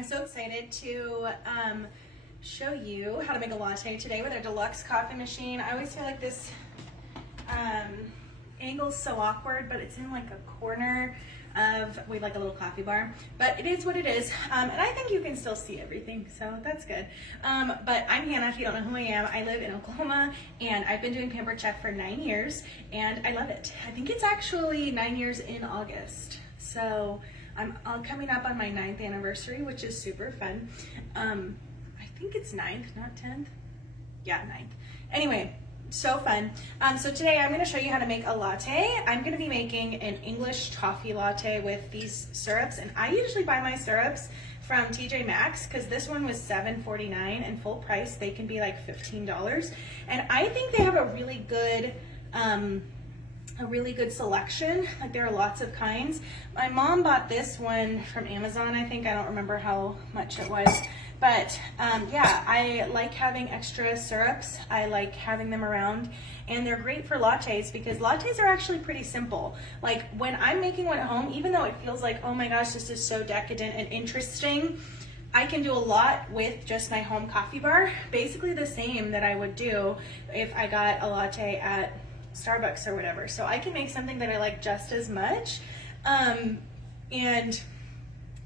I'm so excited to show you how to make a latte today with our Deluxe coffee machine. I always feel like this angle's so awkward, but it's in like a corner of, we like a little coffee bar, but it is what it is. And I think you can still see everything, so that's good. But I'm Hannah, if you don't know who I am. I live in Oklahoma, and I've been doing Pampered for 9 years, and I love it. I think it's actually 9 years in August. So I'm coming up on my 9th anniversary, which is super fun. I think it's 9th, not 10th. Yeah, 9th. Anyway, so fun. So today I'm going to show you how to make a latte. I'm going to be making an English toffee latte with these syrups, and I usually buy my syrups from TJ Maxx because this one was $7.49 and full price they can be like $15, and I think they have a really good selection. Like, there are lots of kinds. My mom bought this one from Amazon, I think. I don't remember how much it was. But yeah, I like having extra syrups. I like having them around, and they're great for lattes because lattes are actually pretty simple. Like, when I'm making one at home, even though it feels like, oh my gosh, this is so decadent and interesting, I can do a lot with just my home coffee bar. Basically the same that I would do if I got a latte at Starbucks or whatever. So I can make something that I like just as much, and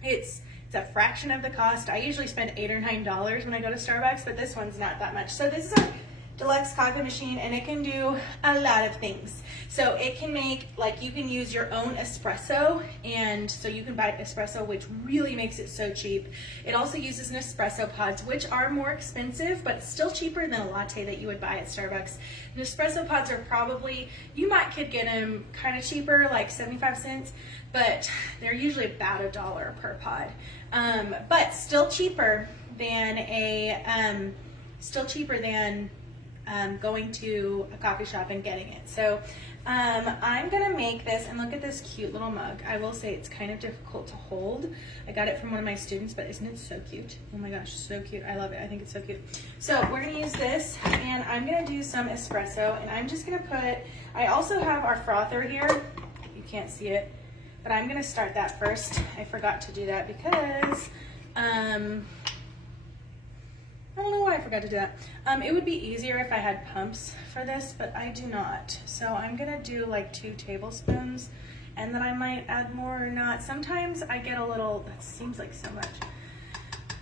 it's a fraction of the cost. I usually spend $8 or $9 when I go to Starbucks, but this one's not that much. So this is a Deluxe coffee machine, and it can do a lot of things. So it can make, like, you can use your own espresso, and so you can buy espresso, which really makes it so cheap. It also uses Nespresso pods, which are more expensive, but still cheaper than a latte that you would buy at Starbucks. Nespresso pods are probably, could get them kind of cheaper, like 75 cents, but they're usually about $1 per pod. But still cheaper than going to a coffee shop and getting it. So I'm gonna make this, and look at this cute little mug. I will say it's kind of difficult to hold. I got it from one of my students, but isn't it so cute? Oh my gosh, so cute. I love it. I think it's so cute. So we're gonna use this, and I'm gonna do some espresso, and I'm just gonna I also have our frother here. You can't see it, but I'm gonna start that first. I forgot to do that because I don't know why I forgot to do that. It would be easier if I had pumps for this, but I do not. So I'm gonna do like 2 tablespoons, and then I might add more or not. Sometimes I get a little, that seems like so much.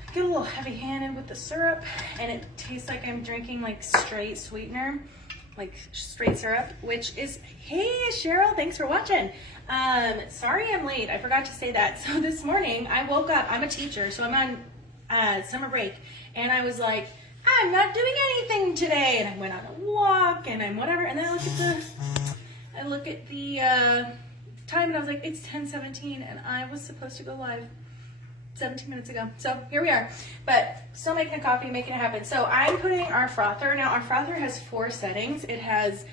I get a little heavy-handed with the syrup, and it tastes like I'm drinking like straight sweetener, like straight syrup, which is, hey Cheryl, thanks for watching. Sorry I'm late, I forgot to say that. So this morning I woke up, I'm a teacher, so I'm on summer break, and I was like, I'm not doing anything today, and I went on a walk, and I'm whatever, and then I look at the time, and I was like, it's 10:17, and I was supposed to go live 17 minutes ago. So here we are, but still making a coffee, making it happen. So I'm putting our frother. Now our frother has 4 settings. It has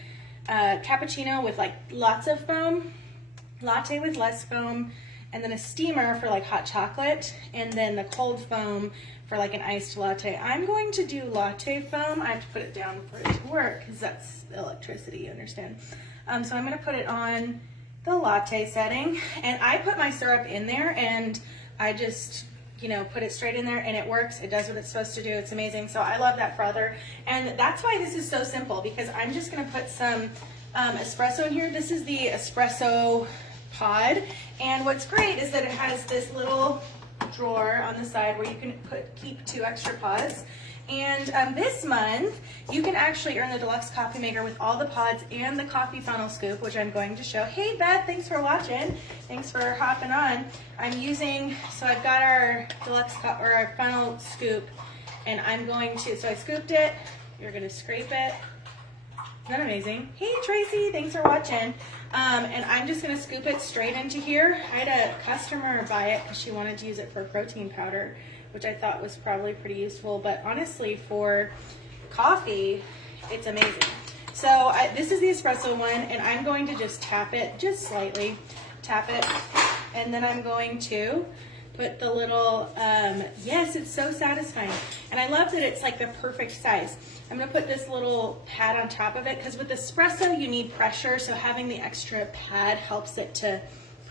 cappuccino with like lots of foam, latte with less foam, and then a steamer for like hot chocolate, and then the cold foam for like an iced latte. I'm going to do latte foam. I have to put it down for it to work because that's electricity, you understand. So I'm gonna put it on the latte setting, and I put my syrup in there, and I just, put it straight in there, and it works. It does what it's supposed to do. It's amazing. So I love that frother, and that's why this is so simple, because I'm just gonna put some espresso in here. This is the espresso pod, and what's great is that it has this little drawer on the side where you can keep 2 extra pods. And this month you can actually earn the Deluxe coffee maker with all the pods and the coffee funnel scoop, which I'm going to show. Hey Beth, thanks for watching, thanks for hopping on. So I've got our Deluxe or our funnel scoop, and I'm going to, so I scooped it, you're gonna scrape it. Isn't that amazing? Hey Tracy, thanks for watching. And I'm just gonna scoop it straight into here. I had a customer buy it because she wanted to use it for protein powder, which I thought was probably pretty useful, but honestly for coffee, it's amazing. So this is the espresso one, and I'm going to just tap it, just slightly tap it, and then I'm going to put the little, yes, it's so satisfying. And I love that it's like the perfect size. I'm gonna put this little pad on top of it, because with espresso you need pressure, so having the extra pad helps it to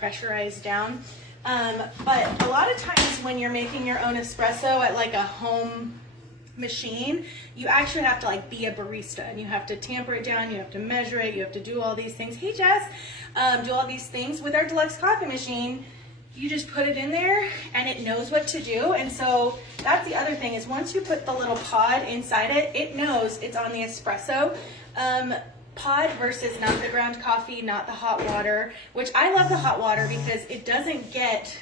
pressurize down. But a lot of times when you're making your own espresso at like a home machine, you actually have to like be a barista, and you have to tamper it down, you have to measure it, you have to do all these things. Hey Jess, do all these things. With our Deluxe coffee machine, you just put it in there and it knows what to do. And so that's the other thing, is once you put the little pod inside it, it knows it's on the espresso pod versus not the ground coffee, not the hot water, which I love the hot water because it doesn't get,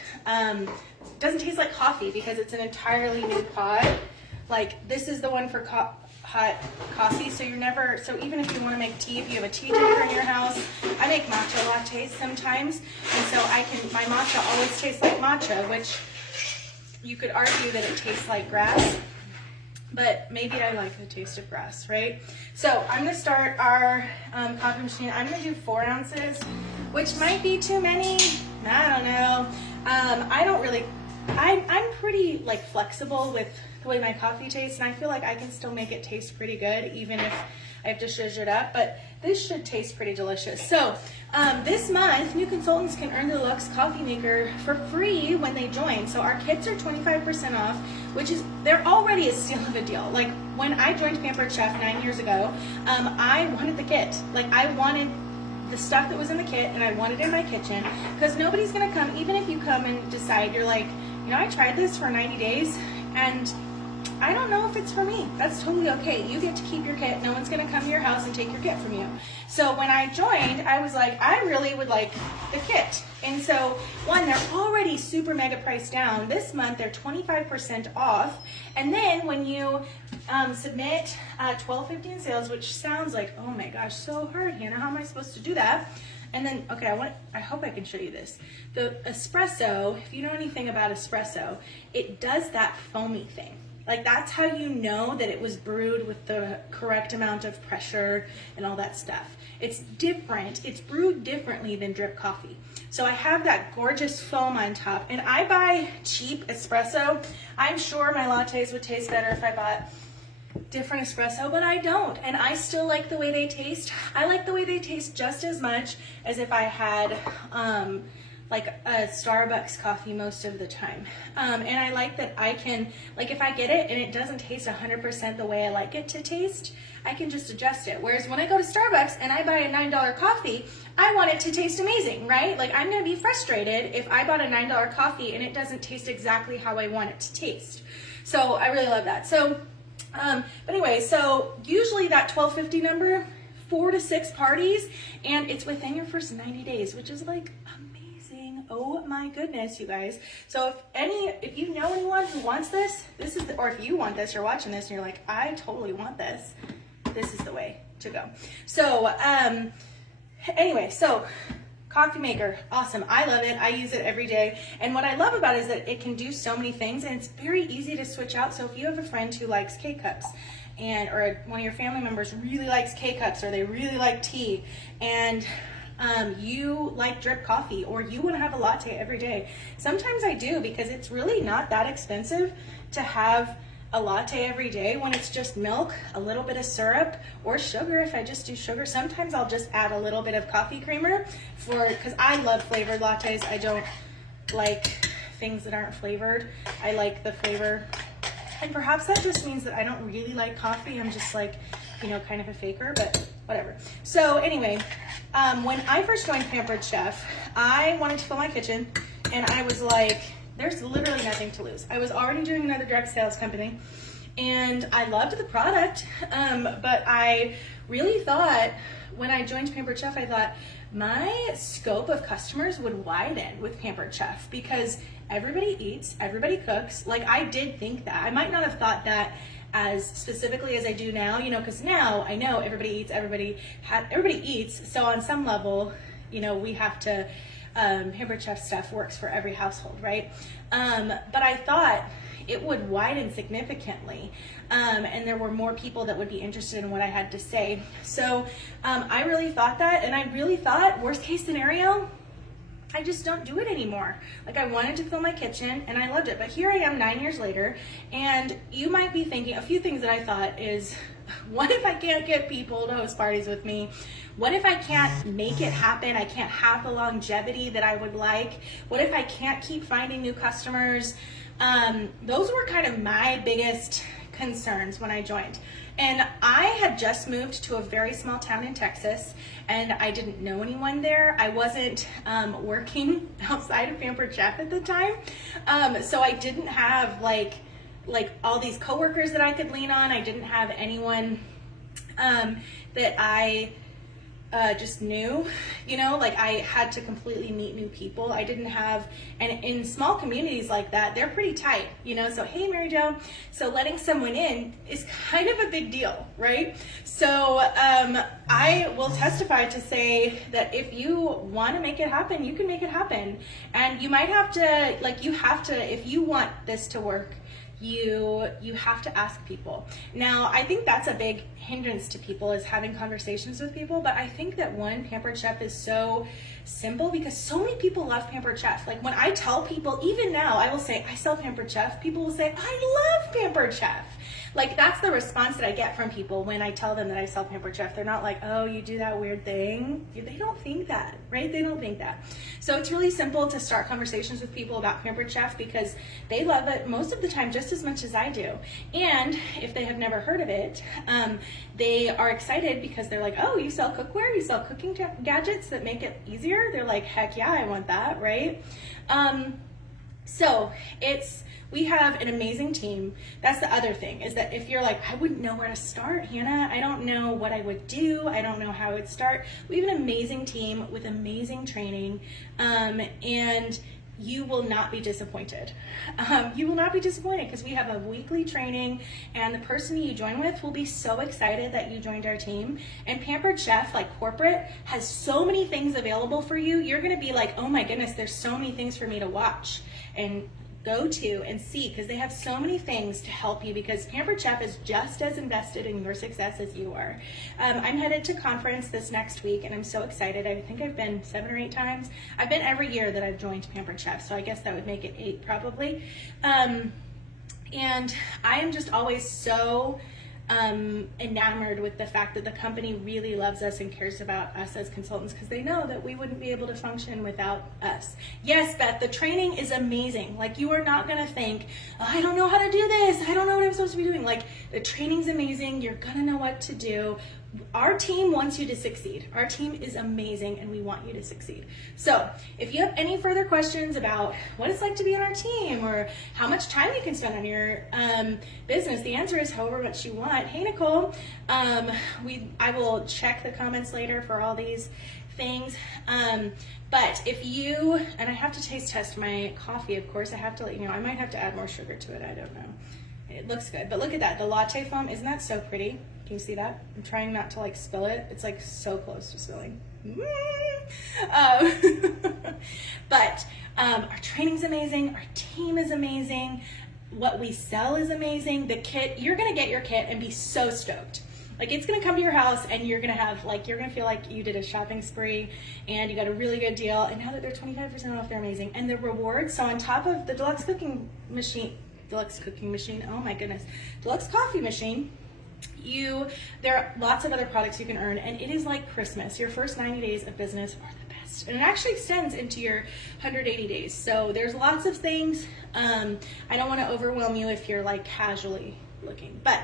doesn't taste like coffee because it's an entirely new pod. Like this is the one for hot coffee, so you're never, so even if you want to make tea, if you have a tea drinker in your house, I make matcha lattes sometimes, and so my matcha always tastes like matcha, which you could argue that it tastes like grass, but maybe I like the taste of grass, right? So I'm going to start our coffee machine. I'm going to do 4 ounces, which might be too many. I don't know. I'm pretty like flexible with the way my coffee tastes, and I feel like I can still make it taste pretty good even if I have to zhuzh it up, but this should taste pretty delicious. So this month, new consultants can earn the Deluxe coffee maker for free when they join. So our kits are 25% off, which is, they're already a steal of a deal. Like when I joined Pampered Chef 9 years ago, I wanted the kit. Like I wanted the stuff that was in the kit, and I wanted it in my kitchen, because nobody's gonna come, even if you come and decide, you're like, you know, I tried this for 90 days and I don't know if it's for me. That's totally okay. You get to keep your kit. No one's going to come to your house and take your kit from you. So when I joined, I was like, I really would like the kit. And so, one, they're already super mega priced down. This month, they're 25% off. And then when you submit $12.50 in sales, which sounds like, oh my gosh, so hard, Hannah. How am I supposed to do that? And then, okay, I hope I can show you this. The espresso, if you know anything about espresso, it does that foamy thing. Like that's how you know that it was brewed with the correct amount of pressure and all that stuff. It's different. It's brewed differently than drip coffee. So I have that gorgeous foam on top, and I buy cheap espresso. I'm sure my lattes would taste better if I bought different espresso, but I don't, and I still like the way they taste. I like the way they taste just as much as if I had like a Starbucks coffee most of the time. And I like that I can, like if I get it and it doesn't taste 100% the way I like it to taste, I can just adjust it. Whereas when I go to Starbucks and I buy a $9 coffee, I want it to taste amazing, right? Like I'm gonna be frustrated if I bought a $9 coffee and it doesn't taste exactly how I want it to taste. So I really love that. So, but anyway, so usually that $12.50 number, 4 to 6 parties, and it's within your first 90 days, which is like amazing. Oh my goodness, you guys. So if you know anyone who wants this is or if you want this, you're watching this and you're like, I totally want this, this is the way to go. So anyway, so coffee maker, awesome. I love it. I use it every day. And what I love about it is that it can do so many things, and it's very easy to switch out. So if you have a friend who likes K-cups, or one of your family members really likes K-cups, or they really like tea, and you like drip coffee, or you want to have a latte every day. Sometimes I do, because it's really not that expensive to have a latte every day when it's just milk, a little bit of syrup, or sugar if I just do sugar. Sometimes I'll just add a little bit of coffee creamer because I love flavored lattes. I don't like things that aren't flavored. I like the flavor. And perhaps that just means that I don't really like coffee. I'm just like, you know, kind of a faker, but whatever. So anyway, when I first joined Pampered Chef, I wanted to fill my kitchen, and I was like, there's literally nothing to lose. I was already doing another direct sales company, and I loved the product, but I really thought when I joined Pampered Chef, I thought my scope of customers would widen with Pampered Chef, because everybody eats, everybody cooks. Like I did think that. I might not have thought that as specifically as I do now, you know, because now I know everybody eats, everybody eats. So on some level, you know, we have to, Pampered Chef stuff works for every household, right? But I thought it would widen significantly, and there were more people that would be interested in what I had to say. So I really thought that, and I really thought, worst case scenario, I just don't do it anymore. Like I wanted to fill my kitchen and I loved it, but here I am 9 years later, and you might be thinking, a few things that I thought is, what if I can't get people to host parties with me? What if I can't make it happen? I can't have the longevity that I would like. What if I can't keep finding new customers? Those were kind of my biggest concerns when I joined. And I had just moved to a very small town in Texas, and I didn't know anyone there. I wasn't working outside of Pampered Chef at the time, so I didn't have like all these coworkers that I could lean on. I didn't have anyone that I just knew, you know, like I had to completely meet new people. I didn't have, and in small communities like that, they're pretty tight, you know, so hey, Mary Jo, so letting someone in is kind of a big deal, right? So I will testify to say that if you want to make it happen, you can make it happen. And you might have to, like, you have to, if you want this to work, you have to ask people. Now, I think that's a big hindrance to people, is having conversations with people, but I think that Pampered Chef is so simple because so many people love Pampered Chef. Like when I tell people, even now, I will say, I sell Pampered Chef, people will say, I love Pampered Chef. Like that's the response that I get from people when I tell them that I sell Pampered Chef. They're not like, oh, you do that weird thing. They don't think that, right? They don't think that. So it's really simple to start conversations with people about Pampered Chef because they love it most of the time just as much as I do. And if they have never heard of it, they are excited because they're like, oh, you sell cookware? You sell cooking gadgets that make it easier? They're like, heck yeah, I want that, right? So we have an amazing team. That's the other thing, is that if you're like, I wouldn't know where to start, Hannah, I don't know what I would do, I don't know how I would start. We have an amazing team with amazing training, and you will not be disappointed. You will not be disappointed because we have a weekly training, and the person you join with will be so excited that you joined our team. And Pampered Chef, like corporate, has so many things available for you. You're gonna be like, oh my goodness, there's so many things for me to watch and go to and see, because they have so many things to help you, because Pampered Chef is just as invested in your success as you are. I'm headed to conference this next week, and I'm so excited. I think I've been 7 or 8 times. I've been every year that I've joined Pampered Chef, so I guess that would make it 8 probably. And I am just always so enamored with the fact that the company really loves us and cares about us as consultants, because they know that we wouldn't be able to function without us. Yes, Beth, the training is amazing. Like, you are not going to think, oh, I don't know how to do this, I don't know what I'm supposed to be doing. Like, the training's amazing. You're going to know what to do. Our team wants you to succeed. Our team is amazing, and we want you to succeed. So if you have any further questions about what it's like to be on our team, or how much time you can spend on your business, the answer is however much you want. Hey, Nicole, I will check the comments later for all these things. But if you, and I have to taste test my coffee, of course, I have to let you know, I might have to add more sugar to it, I don't know. It looks good, but look at that, the latte foam, isn't that so pretty? Can you see that? I'm trying not to like spill it. It's like so close to spilling. But our training's amazing. Our team is amazing. What we sell is amazing. The kit, you're gonna get your kit and be so stoked. Like, it's gonna come to your house, and you're gonna have, like, you're gonna feel like you did a shopping spree and you got a really good deal. And now that they're 25% off, they're amazing. And the rewards, so on top of the Deluxe cooking machine, oh my goodness, Deluxe coffee machine, there are lots of other products you can earn, and it is like Christmas. Your first 90 days of business are the best, and it actually extends into your 180 days. So there's lots of things. I don't want to overwhelm you if you're like casually looking, but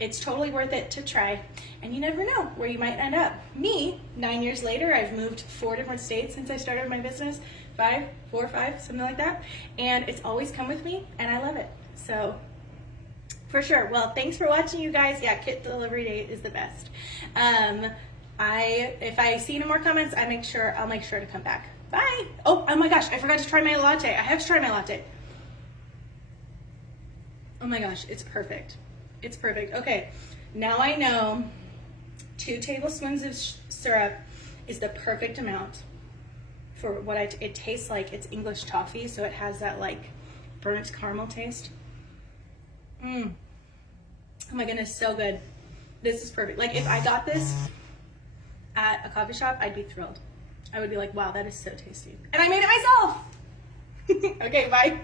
it's totally worth it to try, and you never know where you might end up. Me, 9 years later, I've moved 4 different states since I started my business, 4 or 5, something like that, and it's always come with me, and I love it. So for sure. Well, thanks for watching, you guys. Yeah, kit delivery date is the best. If I see any more comments, I'll make sure to come back. Bye. Oh my gosh, I forgot to try my latte. I have to try my latte. Oh my gosh, it's perfect. It's perfect. Okay, now I know 2 tablespoons of syrup is the perfect amount for what it tastes like. It's English toffee, so it has that like burnt caramel taste. Oh my goodness, so good. This is perfect. Like, if I got this at a coffee shop, I'd be thrilled. I would be like, wow, that is so tasty. And I made it myself. Okay, bye.